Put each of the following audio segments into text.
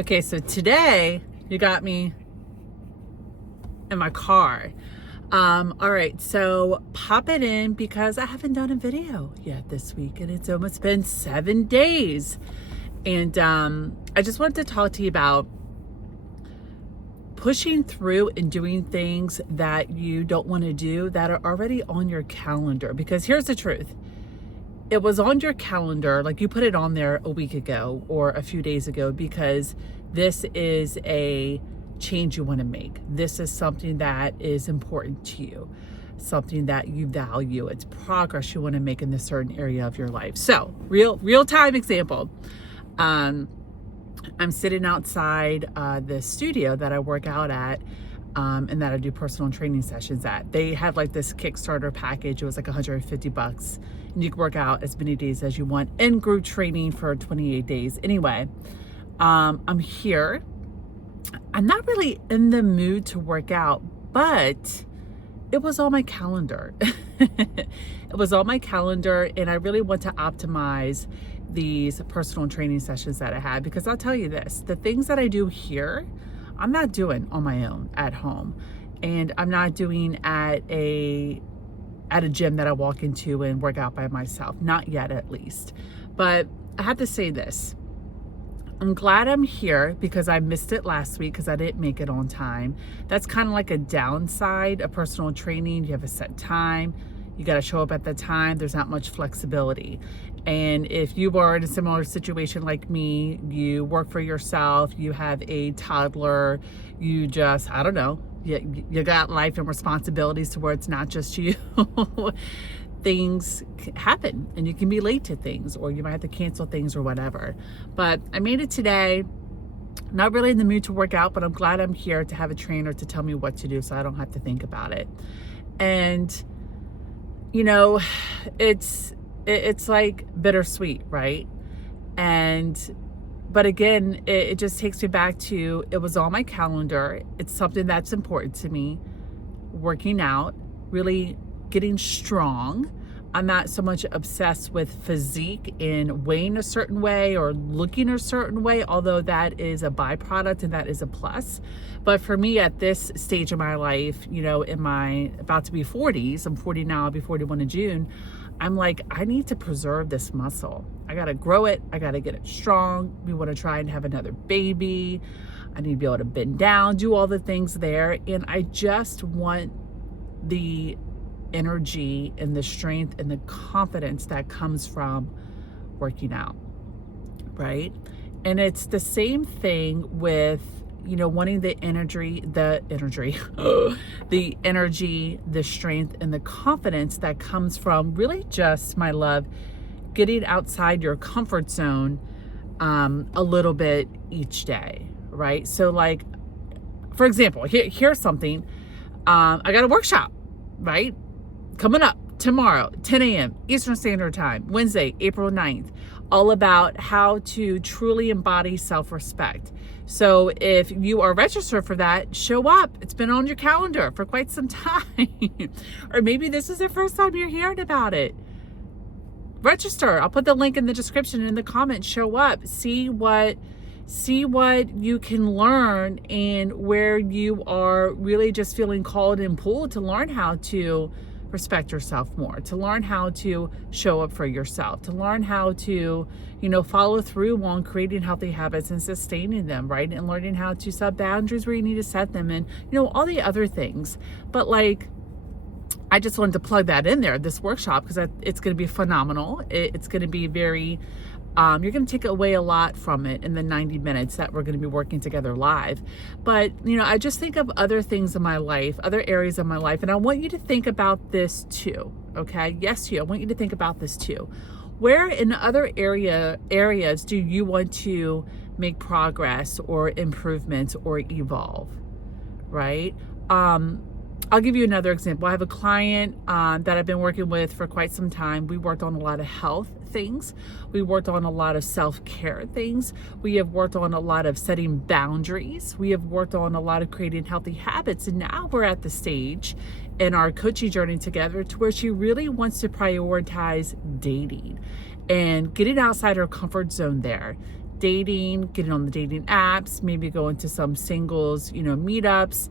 Okay, so today you got me in my car. All right, so pop it in because I haven't done a video yet this week, and it's almost been 7 days. And I just wanted to talk to you about pushing through and doing things that you don't want to do that are already on your calendar. Because here's the truth. It was on your calendar, like you put it on there a week ago or a few days ago, because this is a change you want to make. This is something that is important to you, something that you value. It's progress you want to make in this certain area of your life. So real time example. I'm sitting outside the studio that I work out at, and that I do personal training sessions at. They have like this Kickstarter package. It was like $150, and you can work out as many days as you want in group training for 28 days. Anyway, I'm here. I'm not really in the mood to work out, but it was on my calendar. It was on my calendar, and I really want to optimize these personal training sessions that I had, because I'll tell you this, the things that I do here, I'm not doing on my own at home, and I'm not doing at a gym that I walk into and work out by myself, not yet at least. But I have to say this, I'm glad I'm here because I missed it last week because I didn't make it on time. That's kind of like a downside of personal training. You have a set time, you got to show up at the time. There's not much flexibility. And if you are in a similar situation like me, you work for yourself, you have a toddler, you just, I don't know, you got life and responsibilities to where it's not just you. Things happen and you can be late to things, or you might have to cancel things or whatever. But I made it today. Not really in the mood to work out, but I'm glad I'm here to have a trainer to tell me what to do so I don't have to think about it. And you know, it's like bittersweet, right? But again, it just takes me back to, it was on my calendar. It's something that's important to me. Working out, really getting strong. I'm not so much obsessed with physique and weighing a certain way or looking a certain way, although that is a byproduct and that is a plus. But for me at this stage of my life, you know, in my about to be 40s, I'm 40 now, I'll be 41 in June. I'm like, I need to preserve this muscle. I got to grow it. I got to get it strong. We want to try and have another baby. I need to be able to bend down, do all the things there. And I just want the energy and the strength and the confidence that comes from working out, right? And it's the same thing with, you know, wanting the energy, the strength and the confidence that comes from really just, my love, getting outside your comfort zone a little bit each day, right? So like, for example, here's something. I got a workshop, right? Coming up tomorrow, 10 a.m. Eastern Standard Time, Wednesday, April 9th, all about how to truly embody self-respect. So if you are registered for that, show up. It's been on your calendar for quite some time. Or maybe this is the first time you're hearing about it. Register. I'll put the link in the description and in the comments. Show up. See what you can learn, and where you are really just feeling called and pulled to learn how to respect yourself more, to learn how to show up for yourself, to learn how to, you know, follow through on creating healthy habits and sustaining them, right? And learning how to set boundaries where you need to set them, and, you know, all the other things. But like, I just wanted to plug that in there, this workshop, because it's going to be phenomenal. It's going to be very, you're going to take away a lot from it in the 90 minutes that we're going to be working together live. But, you know, I just think of other things in my life, other areas of my life, and I want you to think about this too, okay? Yes, I want you to think about this too. Where in other areas do you want to make progress or improvements or evolve, right? I'll give you another example. I have a client that I've been working with for quite some time. We worked on a lot of health things. We worked on a lot of self-care things. We have worked on a lot of setting boundaries. We have worked on a lot of creating healthy habits. And now we're at the stage in our coaching journey together to where she really wants to prioritize dating and getting outside her comfort zone there. dating, getting on the dating apps, maybe going to some singles, meetups,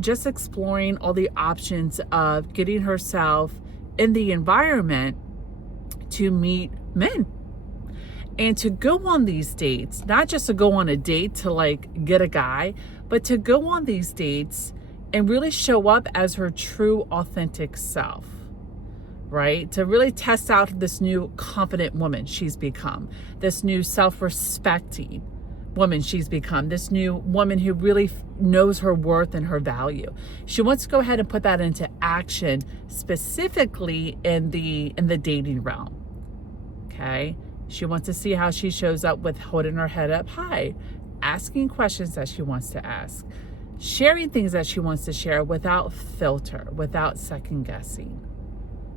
just exploring all the options of getting herself in the environment to meet men. And to go on these dates, not just to go on a date to like get a guy, but to go on these dates and really show up as her true, authentic self, right? To really test out this new confident woman she's become, this new self-respecting woman she's become, this new woman who really knows her worth and her value. She wants to go ahead and put that into action, specifically in the dating realm. Okay? She wants to see how she shows up with holding her head up high, asking questions that she wants to ask, sharing things that she wants to share without filter, without second guessing.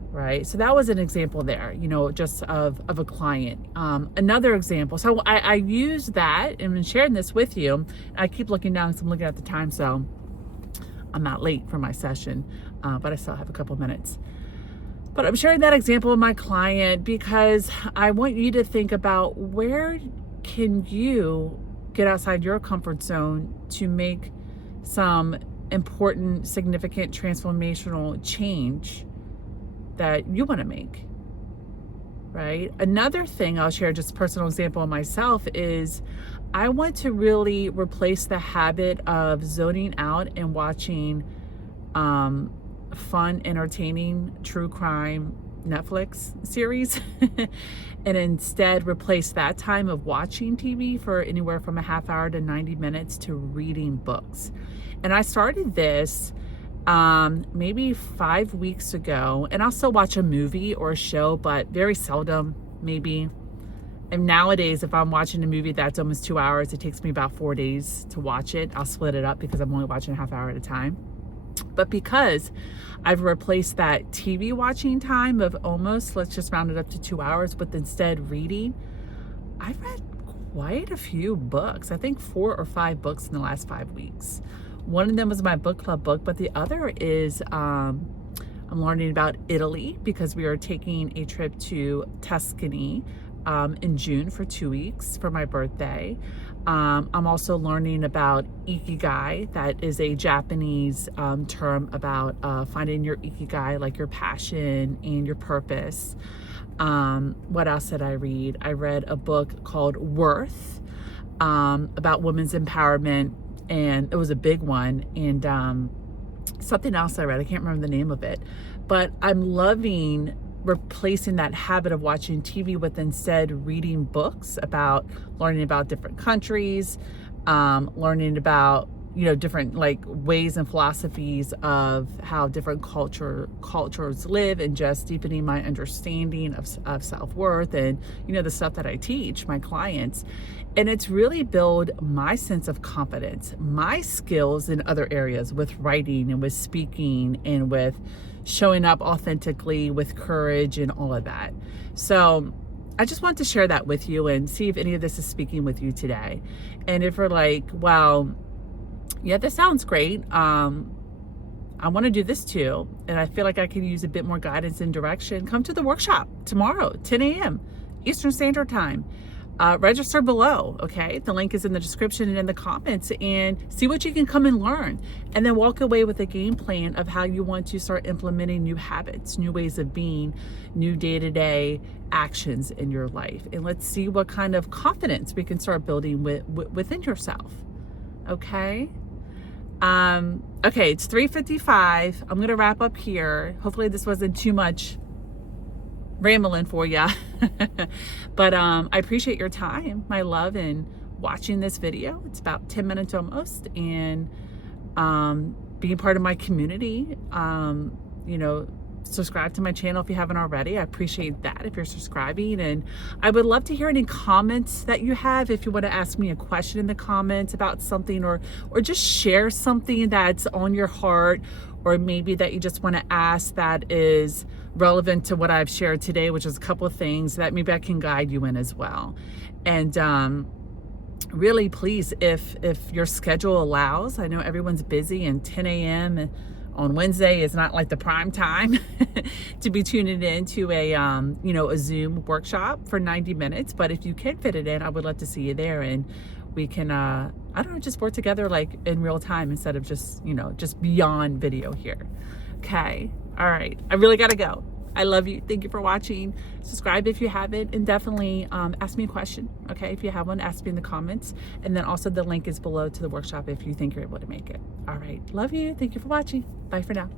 Right? So that was an example there, just of a client. Another example. So I use that and I'm sharing this with you. I keep looking down because I'm looking at the time, so I'm not late for my session, but I still have a couple minutes. But I'm sharing that example with my client because I want you to think about where can you get outside your comfort zone to make some important, significant, transformational change that you want to make, right? Another thing I'll share, just a personal example of myself, is I want to really replace the habit of zoning out and watching fun, entertaining, true crime Netflix series and instead replace that time of watching TV for anywhere from a half hour to 90 minutes to reading books. And I started this maybe 5 weeks ago, and I'll still watch a movie or a show, but very seldom, maybe. And nowadays, if I'm watching a movie that's almost 2 hours, it takes me about 4 days to watch it. I'll split it up because I'm only watching a half hour at a time. But because I've replaced that TV watching time of almost, let's just round it up to 2 hours, with instead reading, I've read quite a few books. I think 4 or 5 books in the last 5 weeks. One of them was my book club book, but the other is I'm learning about Italy because we are taking a trip to Tuscany in June for 2 weeks for my birthday. I'm also learning about Ikigai. That is a Japanese term about finding your Ikigai, like your passion and your purpose. What else did I read? I read a book called Worth about women's empowerment, and it was a big one. And something else I read, I can't remember the name of it, but I'm loving replacing that habit of watching TV with instead reading books about learning about different countries, learning about different like ways and philosophies of how different cultures live, and just deepening my understanding of self-worth and the stuff that I teach my clients. And it's really build my sense of confidence, my skills in other areas with writing and with speaking and with showing up authentically with courage and all of that. So I just want to share that with you and see if any of this is speaking with you today. And if you're like, well, yeah, this sounds great. I want to do this too. And I feel like I could use a bit more guidance and direction. Come to the workshop tomorrow, 10 a.m. Eastern Standard Time. Register below, okay? The link is in the description and in the comments, and see what you can come and learn. And then walk away with a game plan of how you want to start implementing new habits, new ways of being, new day-to-day actions in your life. And let's see what kind of confidence we can start building within yourself, okay? Okay, it's 3:55. I'm gonna wrap up here. Hopefully this wasn't too much rambling for you. But I appreciate your time, my love, in watching this video. It's about 10 minutes almost, and being part of my community. Subscribe to my channel if you haven't already. I appreciate that if you're subscribing, and I would love to hear any comments that you have. If you want to ask me a question in the comments about something, or just share something that's on your heart, or maybe that you just want to ask that is relevant to what I've shared today, which is a couple of things that maybe I can guide you in as well. And really, please, if your schedule allows, I know everyone's busy, and 10 a.m. on Wednesday is not like the prime time to be tuning in to a, you know, a Zoom workshop for 90 minutes. But if you can fit it in, I would love to see you there, and we can, I don't know, just work together like in real time instead of just, you know, just beyond video here. Okay. All right. I really got to go. I love you. Thank you for watching. Subscribe if you haven't, and definitely ask me a question. Okay. If you have one, ask me in the comments. And then also the link is below to the workshop if you think you're able to make it. All right. Love you. Thank you for watching. Bye for now.